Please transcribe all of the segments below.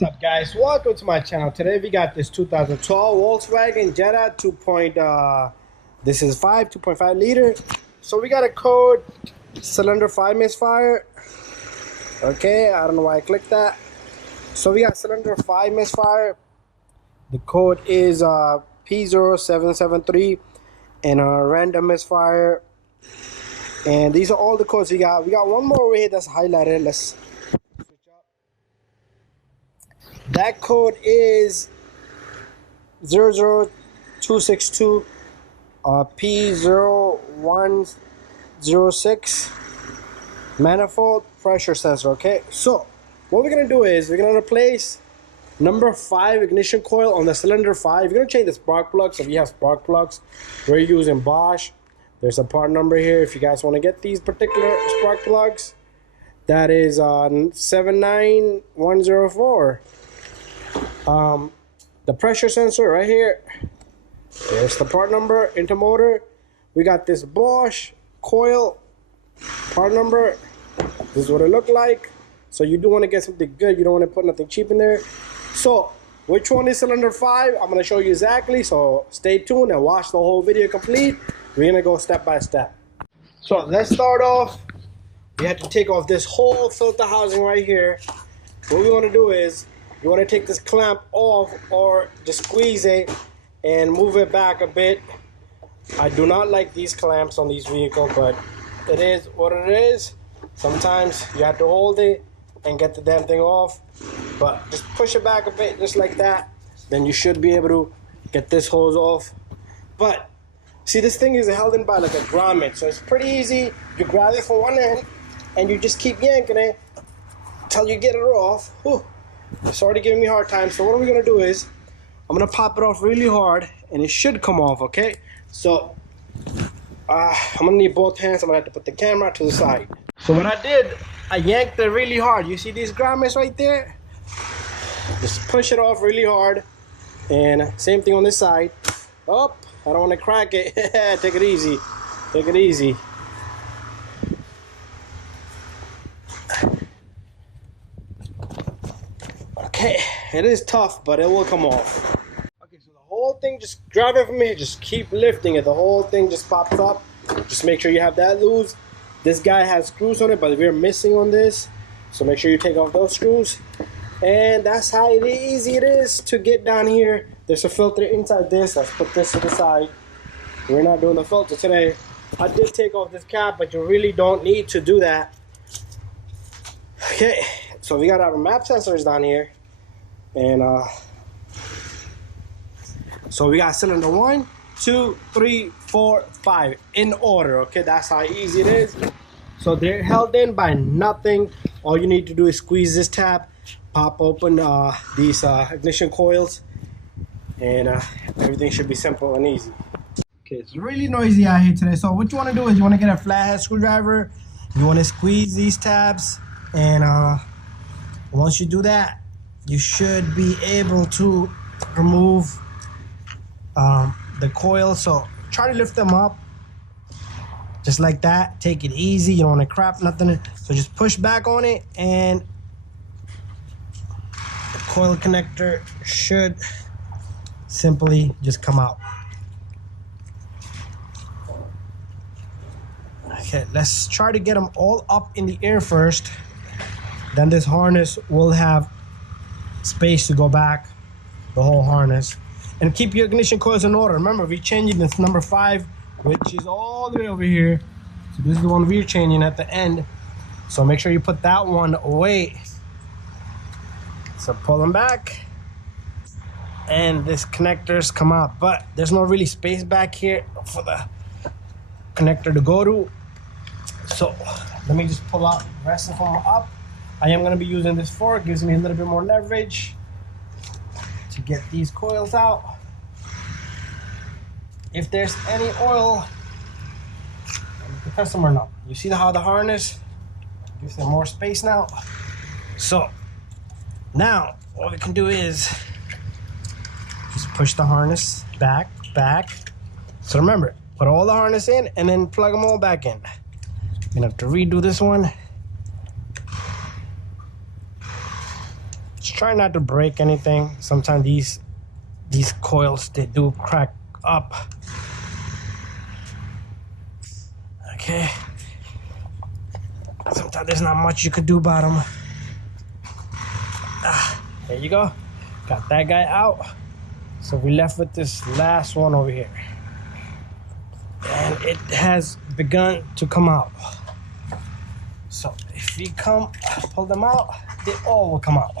What's up, guys? Welcome to my channel. Today we got this 2012 Volkswagen Jetta 2.5 liter. So we got a code cylinder 5 misfire. Okay, I don't know why I clicked that. So we got cylinder 5 misfire. The code is P0773 and a random misfire. And these are all the codes we got. We got one more over here that's highlighted. Let's That code is 00262 P0106 manifold pressure sensor. Okay, so what we're gonna do is we're gonna replace number 5 ignition coil on the cylinder 5. You're gonna change the spark plugs. If you have spark plugs, we're using Bosch. There's a part number here if you guys want to get these particular spark plugs. That is 79104. The pressure sensor right here. There's the part number, intermotor. We got this Bosch coil part number. This is what it looked like. So you do want to get something good. You don't want to put nothing cheap in there. So which one is cylinder 5? I'm going to show you exactly. So stay tuned and watch the whole video complete. We're going to go step by step. So let's start off. We have to take off this whole filter housing right here. What we want to do is you want to take this clamp off or just squeeze it and move it back a bit. I do not like these clamps on these vehicles, but it is what it is. Sometimes you have to hold it and get the damn thing off, but just push it back a bit just like that. Then you should be able to get this hose off. But see, this thing is held in by like a grommet, so it's pretty easy. You grab it from one end and you just keep yanking it until you get it off. Whew. It's already giving me a hard time. So what we're gonna do is I'm gonna pop it off really hard and it should come off. Okay, so I'm gonna need both hands. I'm gonna have to put the camera to the side. So what I did, I yanked it really hard. You see these grommets right there? Just push it off really hard. And same thing on this side. Oh, I don't want to crack it. Take it easy, take it easy. Okay, it is tough, but it will come off. Okay, so the whole thing, just grab it from here, just keep lifting it. The whole thing just pops up. Just make sure you have that loose. This guy has screws on it, but we're missing on this. So make sure you take off those screws. And that's how easy it is to get down here. There's a filter inside this. Let's put this to the side. We're not doing the filter today. I did take off this cap, but you really don't need to do that. Okay, so we got our map sensors down here. And so we got cylinder 1, 2, 3, 4, 5 in order. Okay, that's how easy it is. So they're held in by nothing. All you need to do is squeeze this tab, pop open these ignition coils, and everything should be simple and easy. Okay, it's really noisy out here today. So what you want to do is you want to get a flathead screwdriver. You want to squeeze these tabs, and once you do that, you should be able to remove the coil. So try to lift them up just like that. Take it easy. You don't want to crap nothing. So just push back on it and the coil connector should simply just come out. Okay, let's try to get them all up in the air first. Then this harness will have space to go back, the whole harness. And keep your ignition coils in order. Remember, we're changing this number 5, which is all the way over here. So this is the one we're changing at the end. So make sure you put that one away. So pull them back, and this connectors come out. But there's no really space back here for the connector to go to. So let me just pull out the rest of them up. I am going to be using this fork. Gives me a little bit more leverage to get these coils out. If there's any oil, let the customer know. You see how the harness gives them more space now? So now what we can do is just push the harness back. So remember, put all the harness in and then plug them all back in. You're going to have to redo this one. try not to break anything. Sometimes these coils, they do crack up. Okay. Sometimes there's not much you could do about them. There you go. Got that guy out. So we left with this last one over here. And it has begun to come out. So if we pull them out, they all will come out.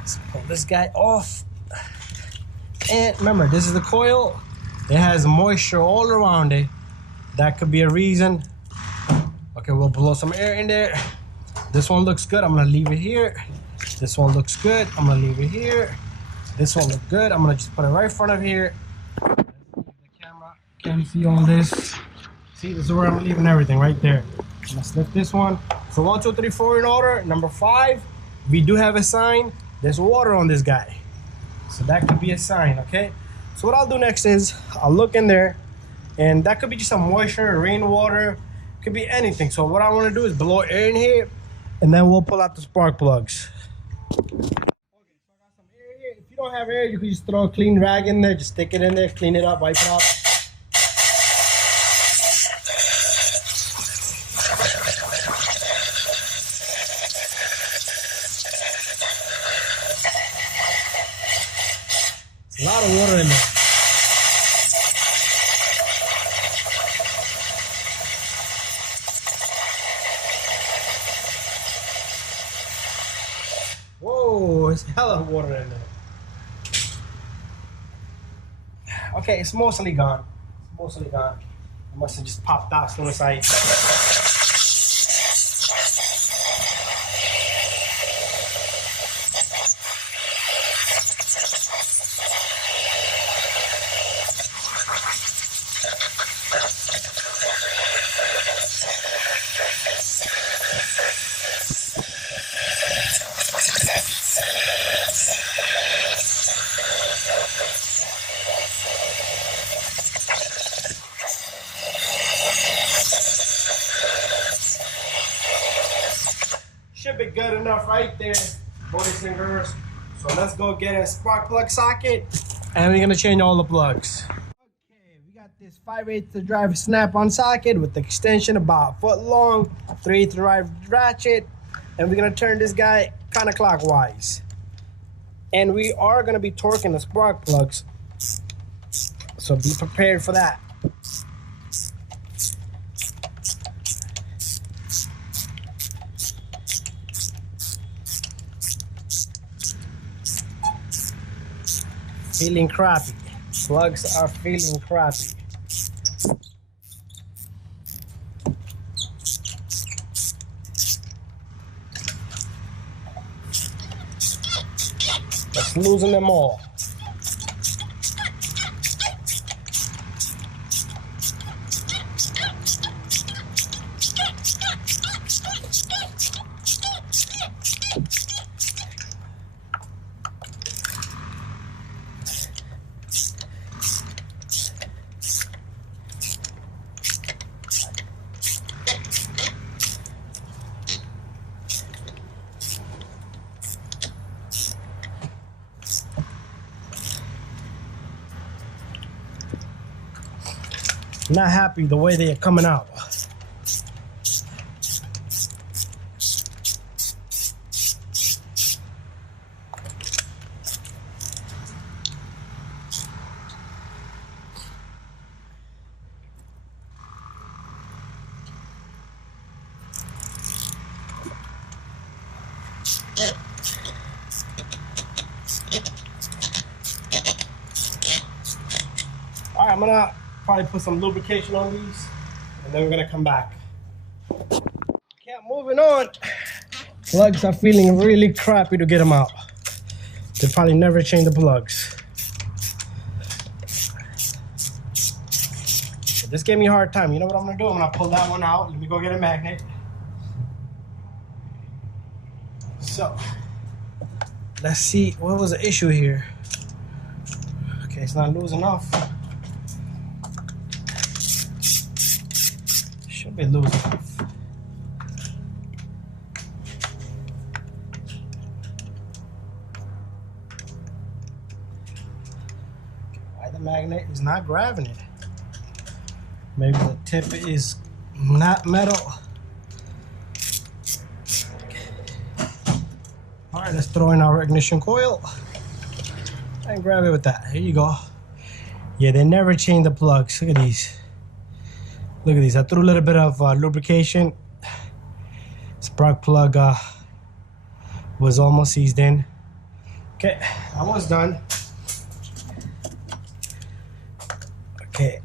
Let's pull this guy off. And remember, this is the coil. It has moisture all around it. That could be a reason. Okay, we'll blow some air in there. This one looks good. I'm gonna leave it here. This one looks good. I'm gonna leave it here. This one looks good. I'm gonna just put it right in front of here. The camera can see all this. See, this is where I'm leaving everything right there. Let's lift this one. So 1, 2, 3, 4 in order. Number 5, we do have a sign. There's water on this guy. So that could be a sign, okay? So what I'll do next is I'll look in there, and that could be just some moisture, rainwater, could be anything. So what I want to do is blow air in here, and then we'll pull out the spark plugs. Okay, so I got some air here. If you don't have air, you can just throw a clean rag in there, just stick it in there, clean it up, wipe it out. A lot of water in there. Whoa, there's hella water in there. Okay, it's mostly gone. It's mostly gone. It must have just popped out as soon as I... Should be good enough right there, boys and girls. So let's go get a spark plug socket, and we're gonna change all the plugs. Okay, we got this 5/8 drive snap-on socket with the extension about a foot long, 3/8 drive ratchet, and we're gonna turn this guy counterclockwise. And we are gonna be torquing the spark plugs, so be prepared for that. Feeling crappy. Plugs are feeling crappy. Let's loosen them all. Not happy the way they are coming out. All right, I'm gonna probably put some lubrication on these, and then we're gonna come back. Okay, moving on. Plugs are feeling really crappy to get them out. They probably never change the plugs. But this gave me a hard time. You know what I'm gonna do? I'm gonna pull that one out. Let me go get a magnet. So, let's see, what was the issue here? Okay, it's not loose enough. Should be loose enough. magnet is not grabbing it. Maybe the tip is not metal. All right, let's throw in our ignition coil and grab it with that. Here you go. Yeah, they never change the plugs. Look at these. Look at these. I threw a little bit of lubrication. Spark plug was almost seized in. Okay, almost done. Okay.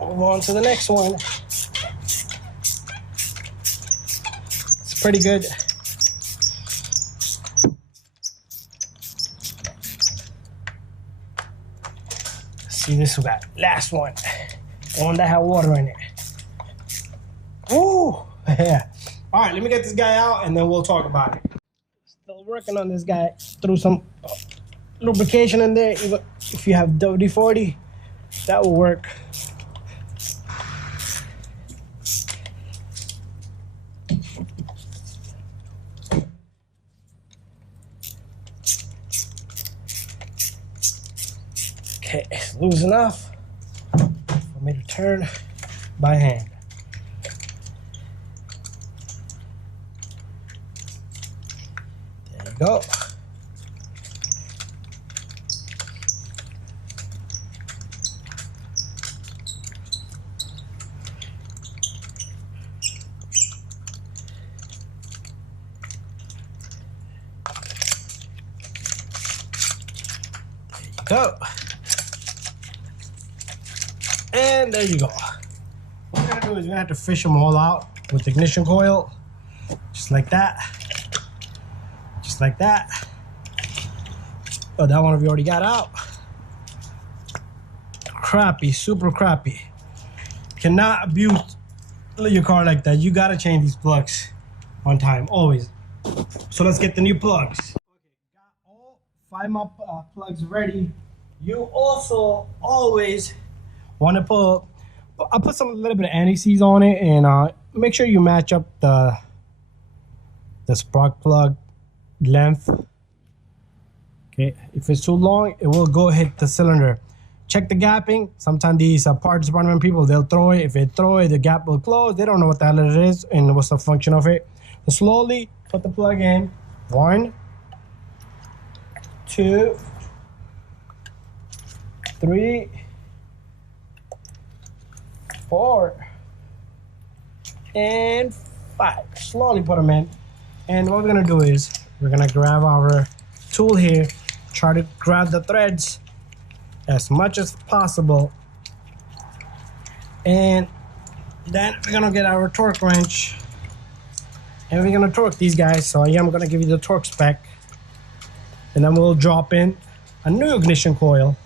Move on to the next one. It's pretty good. See this one, last one. One that had water in it. Ooh, yeah. All right, let me get this guy out and then we'll talk about it. Still working on this guy. Threw some lubrication in there. If you have WD-40, that will work. Okay, it's loose enough for me to turn by hand. There you go. There you go. And there you go. What we're gonna do is we're gonna have to fish them all out with the ignition coil, just like that. Just like that. Oh, that one we already got out. Crappy, super crappy. Cannot abuse your car like that. You gotta change these plugs on time, always. So let's get the new plugs. Okay, got all 5 more plugs ready. You also always want to put, I'll put some little bit of anti-seize on it, and make sure you match up the spark plug length. Okay, if it's too long, it will go hit the cylinder. Check the gapping. Sometimes these parts department people, they'll throw it. If they throw it, the gap will close. They don't know what the hell it is and what's the function of it. So slowly put the plug in. 1, 2, 3, 4, and 5. Slowly put them in. And what we're gonna do is we're gonna grab our tool here, try to grab the threads as much as possible, and then we're gonna get our torque wrench and we're gonna torque these guys. So I am gonna give you the torque spec, and then we'll drop in a new ignition coil,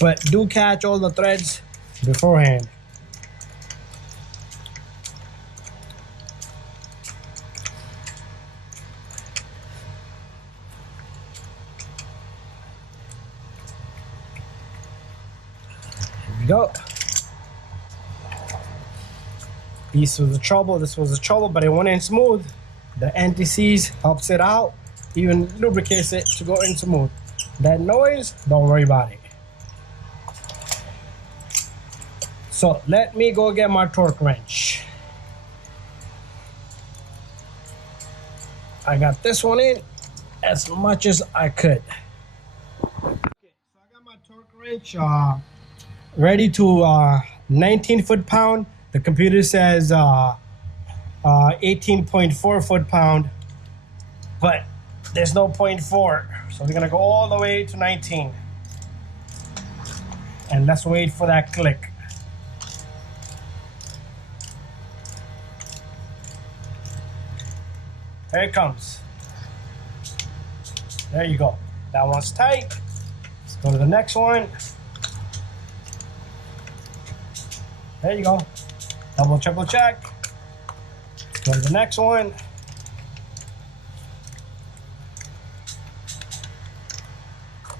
but do catch all the threads beforehand. Go. This was the trouble. This was the trouble, but it went in smooth. The anti-seize helps it out, even lubricates it to go in smooth. That noise, don't worry about it. So let me go get my torque wrench. I got this one in as much as I could. Okay, so I got my torque wrench ready to 19 foot-pound. The computer says 18.4 foot-pound, but there's no 0.4, so we're gonna go all the way to 19. And let's wait for that click. Here it comes. There you go. That one's tight. Let's go to the next one. There you go. Double, triple check. Let's go to the next one.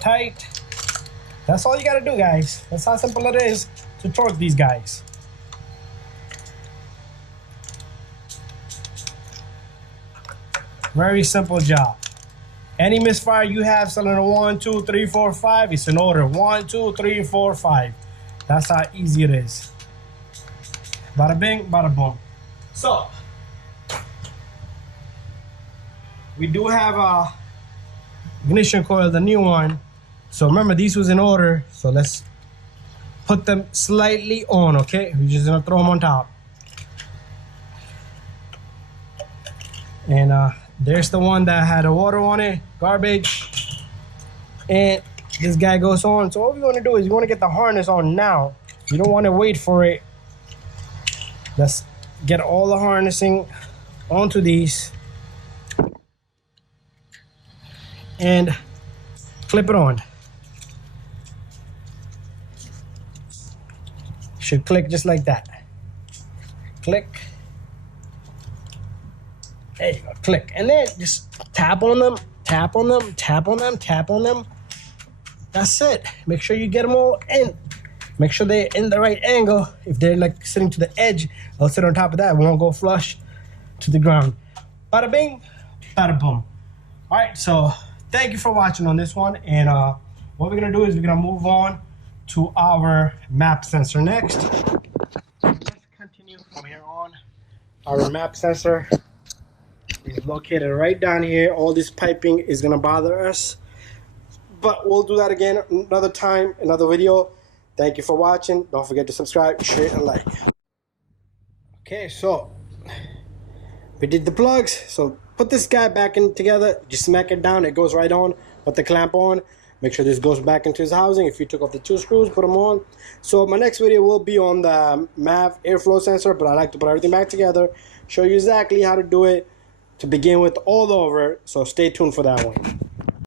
Tight. That's all you gotta do, guys. That's how simple it is to torque these guys. Very simple job. Any misfire you have cylinder 1, 2, 3, 4, 5, it's in order. 1, 2, 3, 4, 5. That's how easy it is. Bada bing, bada boom. So we do have a ignition coil, the new one. So remember, these was in order. So let's put them slightly on, okay? We're just gonna throw them on top. And there's the one that had a water on it, garbage. And this guy goes on. So what we want to do is you want to get the harness on now. You don't want to wait for it. Let's get all the harnessing onto these and clip it on. Should click just like that. Click. There you go, click. And then just tap on them, tap on them, tap on them, tap on them. That's it. Make sure you get them all in. Make sure they're in the right angle. If they're like sitting to the edge, they'll sit on top of that. It won't go flush to the ground. Bada bing, bada boom. All right, so thank you for watching on this one. And what we're gonna do is we're gonna move on to our map sensor next. Let's continue from here on. Our map sensor is located right down here. All this piping is gonna bother us, but we'll do that again another time, another video. Thank you for watching. Don't forget to subscribe, share, and like. Okay, so we did the plugs. So put this guy back in together. Just smack it down. It goes right on. Put the clamp on. Make sure this goes back into his housing. If you took off the 2 screws, put them on. So my next video will be on the MAV airflow sensor, but I like to put everything back together, show you exactly how to do it to begin with all over. So stay tuned for that one.